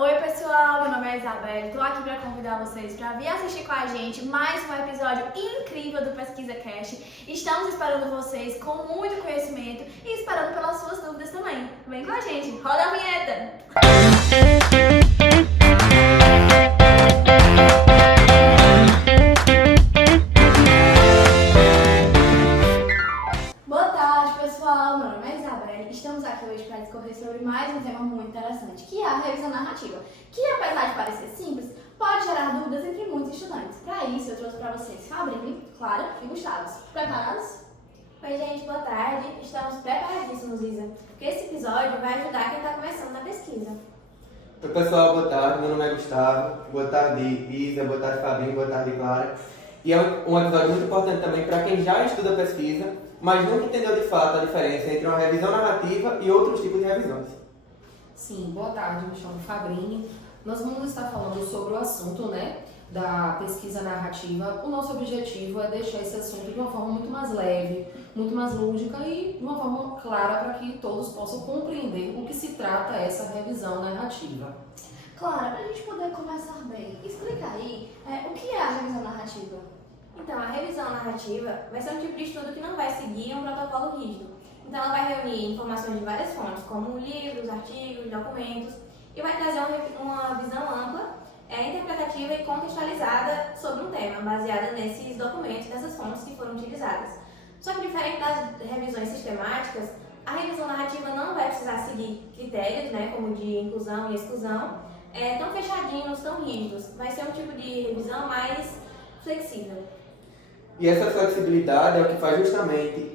Oi pessoal, meu nome é Isabelle, estou aqui para convidar vocês para vir assistir com a gente mais um episódio incrível do Pesquisa Cast. Estamos esperando vocês com muito conhecimento e esperando pelas suas dúvidas também. Vem com a gente, roda a vinheta! Boa tarde pessoal, meu nome é Isabelle. Estamos aqui hoje para discorrer sobre mais um tema muito interessante, que é a revisão narrativa, que apesar de parecer simples, pode gerar dúvidas entre muitos estudantes. Para isso, eu trouxe para vocês Fabrini, Clara e Gustavo. Preparados? Oi gente, boa tarde. Estamos preparadíssimos, Isa, porque esse episódio vai ajudar quem está começando na pesquisa. Oi pessoal, boa tarde, meu nome é Gustavo, boa tarde Isa, boa tarde Fabinho, boa tarde Clara. E é um episódio muito importante também para quem já estuda pesquisa, mas nunca entendeu de fato a diferença entre uma revisão narrativa e outros tipos de revisões. Sim, boa tarde, me chamo Fabrini. Nós vamos estar falando sobre o assunto, da pesquisa narrativa. O nosso objetivo é deixar esse assunto de uma forma muito mais leve, muito mais lúdica e de uma forma clara para que todos possam compreender o que se trata essa revisão narrativa. Clara, para a gente poder começar bem, explica aí o que é a revisão narrativa. Então, a revisão narrativa vai ser um tipo de estudo que não vai seguir um protocolo rígido. Então, ela vai reunir informações de várias fontes, como livros, artigos, documentos, e vai trazer uma visão ampla, interpretativa e contextualizada sobre um tema, baseada nesses documentos, nessas fontes que foram utilizadas. Só que, diferente das revisões sistemáticas, a revisão narrativa não vai precisar seguir critérios, como de inclusão e exclusão, tão fechadinhos, tão rígidos. Vai ser um tipo de revisão mais flexível. E essa flexibilidade é o que faz justamente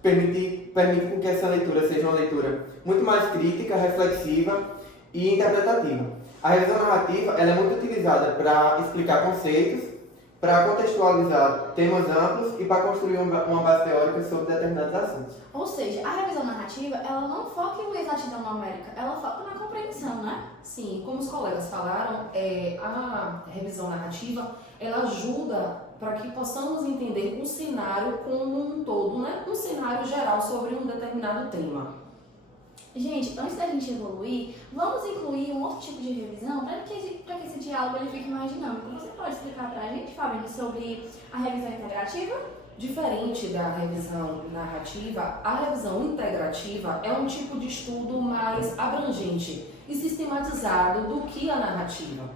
permitir com que essa leitura seja uma leitura muito mais crítica, reflexiva e interpretativa. A revisão narrativa ela é muito utilizada para explicar conceitos, para contextualizar temas amplos e para construir uma base teórica sobre determinados assuntos. Ou seja, a revisão narrativa, ela não foca em uma exatidão numérica, ela foca na compreensão, né? Sim, como os colegas falaram, a revisão narrativa ela ajuda para que possamos entender o cenário como um todo, um cenário geral sobre um determinado tema. Gente, antes da gente evoluir, vamos incluir um outro tipo de revisão para que esse diálogo ele fique mais dinâmico. Você pode explicar para a gente, Fabinho, sobre a revisão integrativa? Diferente da revisão narrativa, a revisão integrativa é um tipo de estudo mais abrangente e sistematizado do que a narrativa.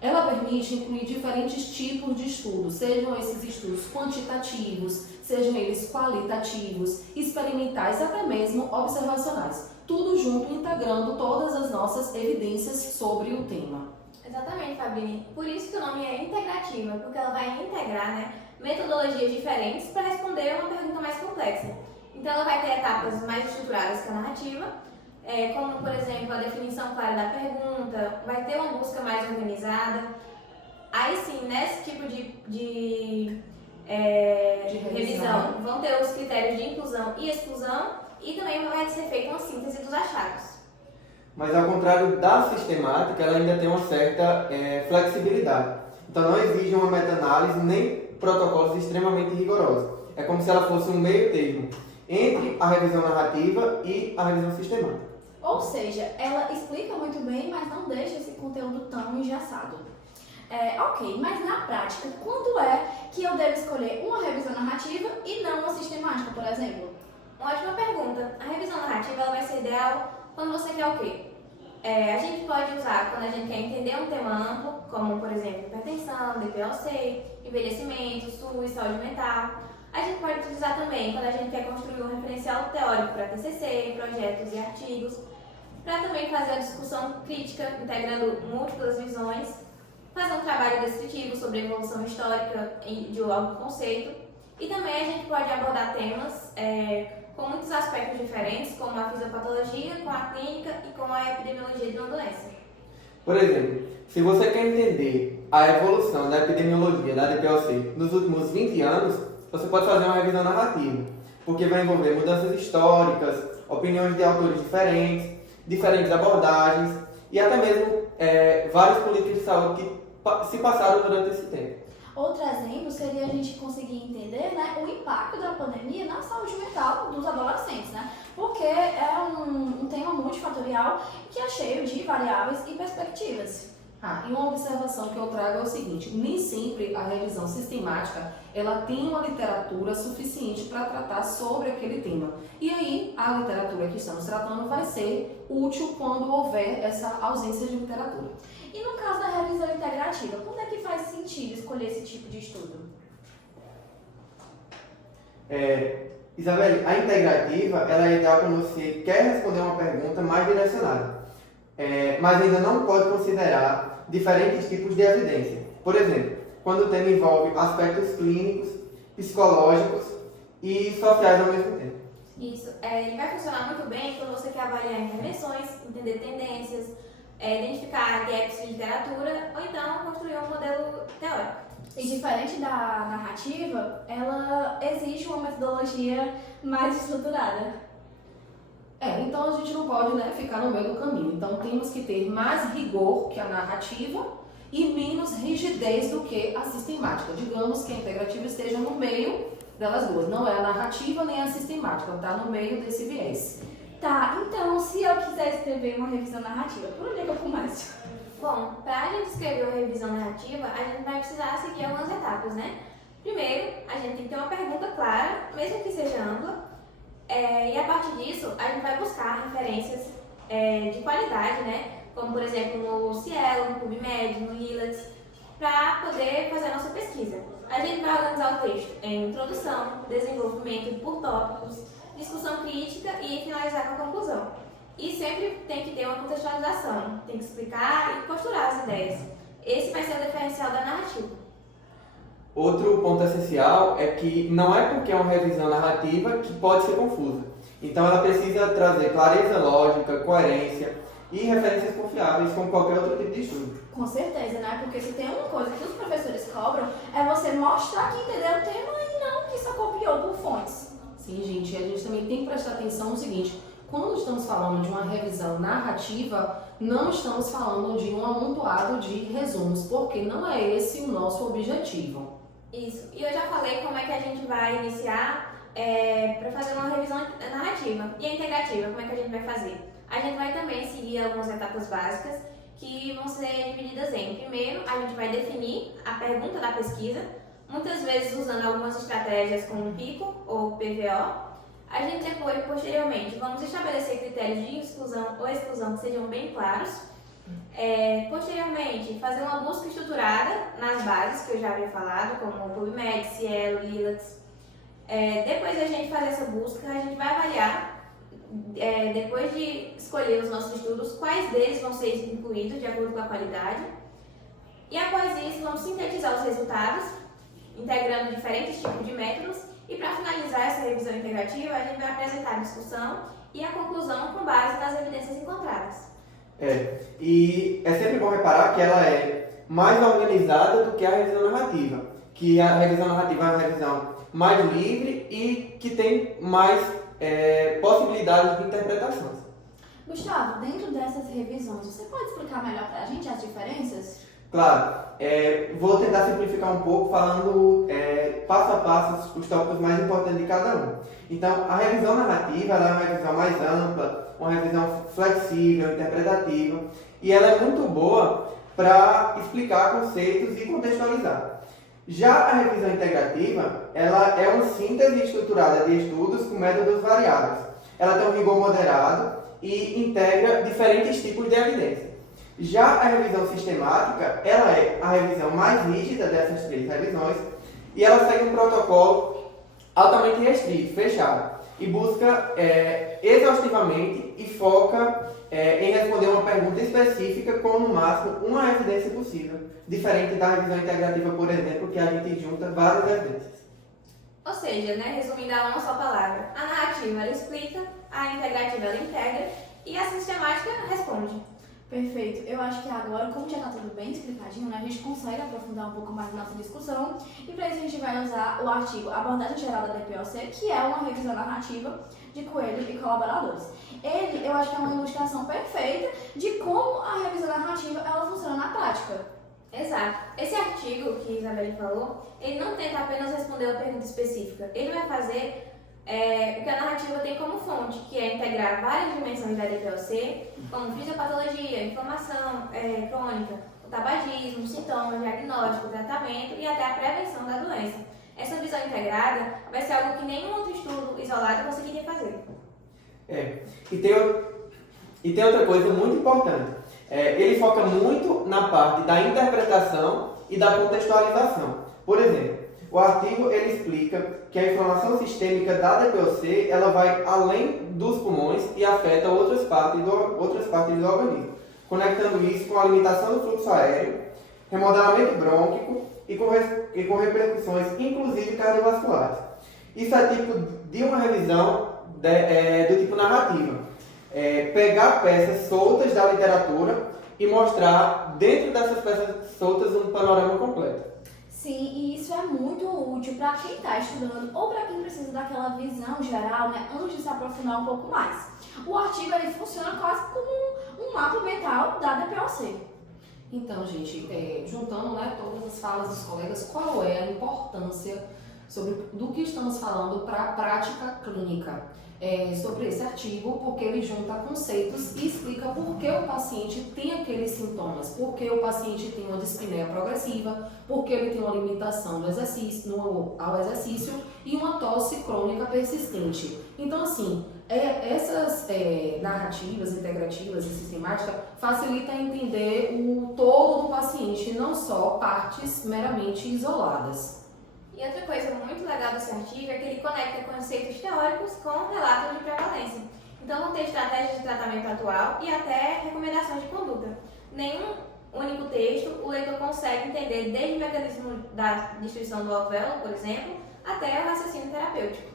Ela permite incluir diferentes tipos de estudos, sejam esses estudos quantitativos, sejam eles qualitativos, experimentais, até mesmo observacionais. Tudo junto, integrando todas as nossas evidências sobre o tema. Exatamente, Fabrini. Por isso que o nome é integrativa, porque ela vai integrar metodologias diferentes para responder uma pergunta mais complexa. Então, ela vai ter etapas mais estruturadas que a narrativa, como, por exemplo, a definição clara da pergunta, vai ter uma busca mais organizada. Aí sim, nesse tipo de revisão, vão ter os critérios de inclusão e exclusão e também vai ser feita uma síntese dos achados. Mas ao contrário da sistemática, ela ainda tem uma certa flexibilidade. Então não exige uma meta-análise nem protocolos extremamente rigorosos. É como se ela fosse um meio termo entre a revisão narrativa e a revisão sistemática. Ou seja, ela explica muito bem, mas não deixa esse conteúdo tão engessado. Ok, mas na prática, quando é que eu devo escolher uma revisão narrativa e não uma sistemática, por exemplo? Uma ótima pergunta. A revisão narrativa ela vai ser ideal quando você quer o quê? A gente pode usar quando a gente quer entender um tema amplo, como, por exemplo, hipertensão, DPOC, envelhecimento, SUS, saúde mental. A gente pode utilizar também quando a gente quer construir um referencial teórico para TCC, projetos e artigos, para também fazer a discussão crítica, integrando múltiplas visões, fazer um trabalho descritivo sobre a evolução histórica de algum conceito, e também a gente pode abordar temas com muitos aspectos diferentes, como a fisiopatologia, com a clínica e com a epidemiologia de uma doença. Por exemplo, se você quer entender a evolução da epidemiologia da DPOC nos últimos 20 anos, você pode fazer uma revisão narrativa, porque vai envolver mudanças históricas, opiniões de autores diferentes abordagens e até mesmo várias políticas de saúde que se passaram durante esse tempo. Outro exemplo seria a gente conseguir entender, né, o impacto da pandemia na saúde mental dos adolescentes, né? Porque é um tema multifatorial que é cheio de variáveis e perspectivas. E uma observação que eu trago é o seguinte: nem sempre a revisão sistemática ela tem uma literatura suficiente para tratar sobre aquele tema. E aí, a literatura que estamos tratando vai ser útil quando houver essa ausência de literatura. E no caso da revisão integrativa, quando é que faz sentido escolher esse tipo de estudo? Isabelle, a integrativa ela é ideal quando você quer responder uma pergunta mais direcionada, mas ainda não pode considerar diferentes tipos de evidência. Por exemplo, quando o tema envolve aspectos clínicos, psicológicos e sociais ao mesmo tempo. Isso, ele vai funcionar muito bem quando você quer avaliar intervenções, entender tendências, identificar gaps de literatura ou então construir um modelo teórico. E diferente da narrativa, ela exige uma metodologia mais estruturada. Então a gente não pode, né, ficar no meio do caminho. Então temos que ter mais rigor que a narrativa e menos rigidez do que a sistemática. Digamos que a integrativa esteja no meio delas duas. Não é a narrativa nem a sistemática, está no meio desse viés. Tá, então se eu quiser escrever uma revisão narrativa, por onde é que eu começo? Bom, para a gente escrever uma revisão narrativa, a gente vai precisar seguir algumas etapas, né? Primeiro, a gente tem que ter uma pergunta clara, mesmo que seja ampla, e a partir disso, a gente vai buscar referências de qualidade, né? Como, por exemplo, no Cielo, no PubMed, no Lilacs, para poder fazer a nossa pesquisa. A gente vai organizar o texto em introdução, desenvolvimento por tópicos, discussão crítica e finalizar com a conclusão. E sempre tem que ter uma contextualização, tem que explicar e posturar as ideias. Esse vai ser o diferencial da narrativa. Outro ponto essencial é que não é porque é uma revisão narrativa que pode ser confusa. Então ela precisa trazer clareza lógica, coerência e referências confiáveis como qualquer outro tipo de estudo. Com certeza, né? Porque se tem uma coisa que os professores cobram é você mostrar que entendeu o tema e não que só copiou por fontes. Sim, gente, e a gente também tem que prestar atenção no seguinte: quando estamos falando de uma revisão narrativa, não estamos falando de um amontoado de resumos, porque não é esse o nosso objetivo. Isso. E eu já falei como é que a gente vai iniciar para fazer uma revisão narrativa e a integrativa, como é que a gente vai fazer. A gente vai também seguir algumas etapas básicas que vão ser divididas em: primeiro, a gente vai definir a pergunta da pesquisa, muitas vezes usando algumas estratégias como PICO ou PVO. A gente depois, posteriormente, vamos estabelecer critérios de exclusão ou exclusão que sejam bem claros. Posteriormente, fazer uma busca estruturada nas bases que eu já havia falado, como PubMed, Cielo, Lilacs. Depois da gente fazer essa busca, a gente vai avaliar, depois de escolher os nossos estudos, quais deles vão ser incluídos de acordo com a qualidade. E após isso, vamos sintetizar os resultados, integrando diferentes tipos de métodos. E para finalizar essa revisão integrativa, a gente vai apresentar a discussão e a conclusão com base nas evidências encontradas. E é sempre bom reparar que ela é mais organizada do que a revisão narrativa. Que a revisão narrativa é uma revisão mais livre e que tem mais possibilidades de interpretações. Gustavo, dentro dessas revisões, você pode explicar melhor para a gente as diferenças? Claro, vou tentar simplificar um pouco falando passo a passo os tópicos mais importantes de cada um. Então, a revisão narrativa ela é uma revisão mais ampla, uma revisão flexível, interpretativa, e ela é muito boa para explicar conceitos e contextualizar. Já a revisão integrativa, ela é uma síntese estruturada de estudos com métodos variáveis. Ela tem um rigor moderado e integra diferentes tipos de evidência. Já a revisão sistemática, ela é a revisão mais rígida dessas três revisões e ela segue um protocolo altamente restrito, fechado, e busca exaustivamente e foca em responder uma pergunta específica com, no máximo, uma evidência possível, diferente da revisão integrativa, por exemplo, que a gente junta várias evidências. Ou seja, né, resumindo a uma só palavra, a narrativa ela explica, a integrativa ela integra e a sistemática responde. Perfeito. Eu acho que agora, como já está tudo bem explicadinho, né, a gente consegue aprofundar um pouco mais na nossa discussão. E para isso a gente vai usar o artigo Abordagem Geral da DPOC, que é uma revisão narrativa de Coelho e colaboradores. Ele, eu acho que é uma ilustração perfeita de como a revisão narrativa ela funciona na prática. Exato. Esse artigo que a Isabelle falou, ele não tenta apenas responder uma pergunta específica. Ele vai fazer o que a narrativa tem como fonte, que é integrar várias dimensões da DPOC, como fisiopatologia, inflamação crônica, o tabagismo, sintomas, diagnóstico, tratamento e até a prevenção da doença. Essa visão integrada vai ser algo que nenhum outro estudo isolado conseguiria fazer. E tem outra coisa muito importante. Ele foca muito na parte da interpretação e da contextualização. Por exemplo, o artigo ele explica que a inflamação sistêmica da DPOC ela vai além dos pulmões e afeta outras partes do organismo, conectando isso com a limitação do fluxo aéreo, remodelamento brônquico e com repercussões, inclusive cardiovasculares. Isso é tipo de uma revisão do tipo narrativa. Pegar peças soltas da literatura e mostrar dentro dessas peças soltas um panorama completo. Sim, e isso é muito útil para quem está estudando ou para quem precisa daquela visão geral, né, antes de se aprofundar um pouco mais. O artigo ele funciona quase como um mapa mental da DPOC. Então, gente, juntando, né, todas as falas dos colegas, qual é a importância do que estamos falando para a prática clínica? Sobre esse artigo, porque ele junta conceitos e explica por que o paciente tem aqueles sintomas, por que o paciente tem uma dispneia progressiva, por que ele tem uma limitação ao exercício e uma tosse crônica persistente. Então, assim, essas narrativas integrativas e sistemáticas facilitam entender o todo do paciente, não só partes meramente isoladas. E outra coisa muito legal desse artigo é que ele conecta conceitos teóricos com relatos de prevalência. Então vão ter estratégias de tratamento atual e até recomendações de conduta. Nenhum único texto o leitor consegue entender desde o mecanismo da destruição do alvéolo, por exemplo, até o raciocínio terapêutico.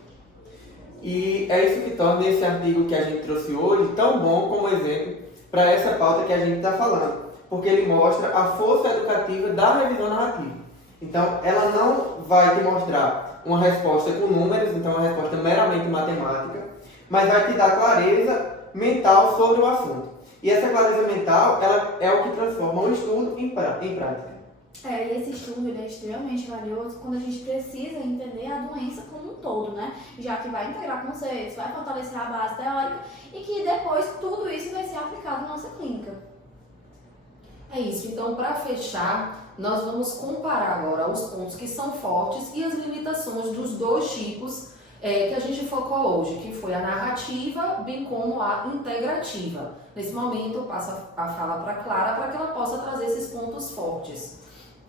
E é isso que torna esse artigo que a gente trouxe hoje tão bom como exemplo para essa pauta que a gente está falando, porque ele mostra a força educativa da revisão narrativa. Então, ela não vai te mostrar uma resposta com números, então uma resposta meramente matemática, mas vai te dar clareza mental sobre o assunto. E essa clareza mental, ela é o que transforma o estudo em prática. E esse estudo ele é extremamente valioso quando a gente precisa entender a doença como um todo, né? Já que vai integrar conceitos, vai fortalecer a base teórica e que depois tudo isso vai ser aplicado na nossa clínica. É isso, então para fechar, nós vamos comparar agora os pontos que são fortes e as limitações dos dois tipos que a gente focou hoje, que foi a narrativa, bem como a integrativa. Nesse momento, eu passo a fala para a Clara para que ela possa trazer esses pontos fortes.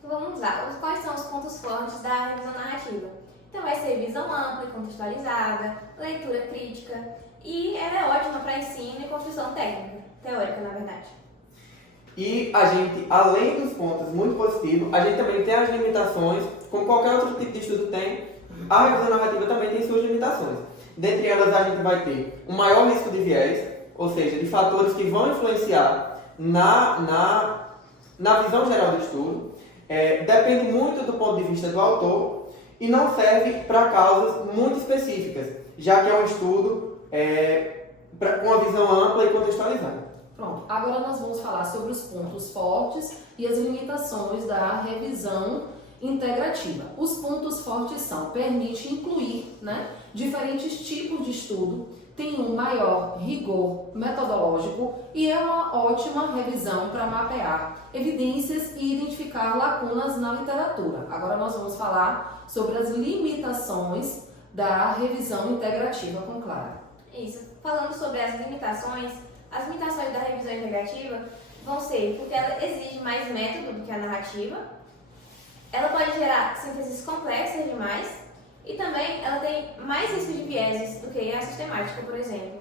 Então vamos lá, quais são os pontos fortes da revisão narrativa? Então vai ser visão ampla e contextualizada, leitura crítica e ela é ótima para ensino e construção teórica, na verdade. E a gente, além dos pontos muito positivos, a gente também tem as limitações, como qualquer outro tipo de estudo tem, a revisão narrativa também tem suas limitações. Dentre elas, a gente vai ter um maior risco de viés, ou seja, de fatores que vão influenciar na visão geral do estudo, depende muito do ponto de vista do autor e não serve para causas muito específicas, já que é um estudo com uma visão ampla e contextualizada. Pronto, agora nós vamos falar sobre os pontos fortes e as limitações da revisão integrativa. Os pontos fortes são, permite incluir, né, diferentes tipos de estudo, tem um maior rigor metodológico e é uma ótima revisão para mapear evidências e identificar lacunas na literatura. Agora nós vamos falar sobre as limitações da revisão integrativa com Clara. Isso, falando sobre as limitações da revisão integrativa vão ser porque ela exige mais método do que a narrativa, ela pode gerar sínteses complexas demais e também ela tem mais risco de vieses do que a sistemática, por exemplo.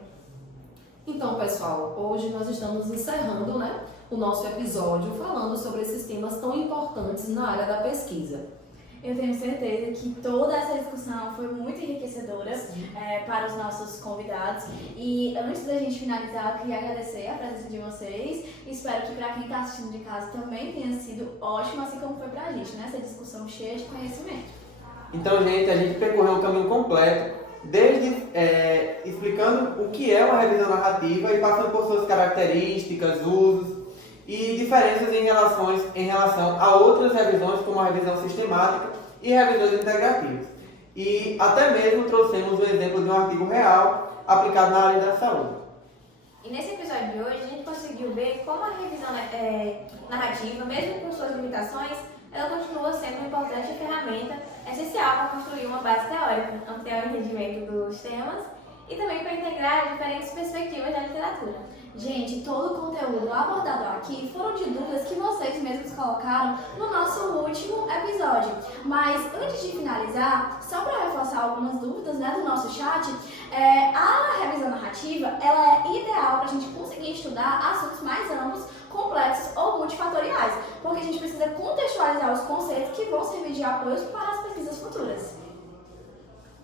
Então, pessoal, hoje nós estamos encerrando, né, o nosso episódio falando sobre esses temas tão importantes na área da pesquisa. Eu tenho certeza que toda essa discussão foi muito enriquecedora para os nossos convidados. E antes da gente finalizar, eu queria agradecer a presença de vocês. Espero que para quem está assistindo de casa também tenha sido ótimo, assim como foi para a gente, né? Essa discussão cheia de conhecimento. Então, gente, a gente percorreu um caminho completo, desde explicando o que é uma revisão narrativa e passando por suas características, usos, e de diferenças em relação a outras revisões, como a revisão sistemática e revisões integrativas. E até mesmo trouxemos o exemplo de um artigo real aplicado na área da saúde. E nesse episódio de hoje, a gente conseguiu ver como a revisão narrativa, mesmo com suas limitações, ela continua sendo uma importante ferramenta essencial para construir uma base teórica, ampliar o entendimento dos temas e também para integrar diferentes perspectivas da literatura. Gente, todo o conteúdo abordado aqui foram de dúvidas que vocês mesmos colocaram no nosso último episódio. Mas antes de finalizar, só para reforçar algumas dúvidas, né, do nosso chat, a revisão narrativa ela é ideal para a gente conseguir estudar assuntos mais amplos, complexos ou multifatoriais, porque a gente precisa contextualizar os conceitos que vão servir de apoio para as pesquisas futuras.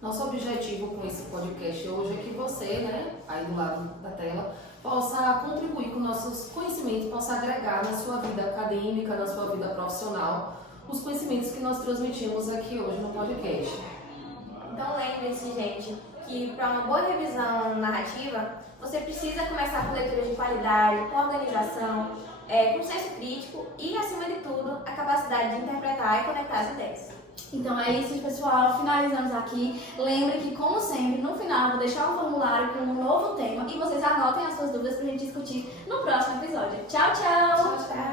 Nosso objetivo com esse podcast hoje é que você, né, aí do lado da tela, possa contribuir com nossos conhecimentos, possa agregar na sua vida acadêmica, na sua vida profissional, os conhecimentos que nós transmitimos aqui hoje no podcast. Então lembre-se, gente, que para uma boa revisão narrativa, você precisa começar com leituras de qualidade, com organização, com senso crítico e, acima de tudo, a capacidade de interpretar e conectar as ideias. Então é isso, pessoal. Finalizamos aqui. Lembre que, como sempre, no final eu vou deixar um formulário com um novo tema e vocês anotem as suas dúvidas para a gente discutir no próximo episódio. Tchau, tchau! Tchau, tchau!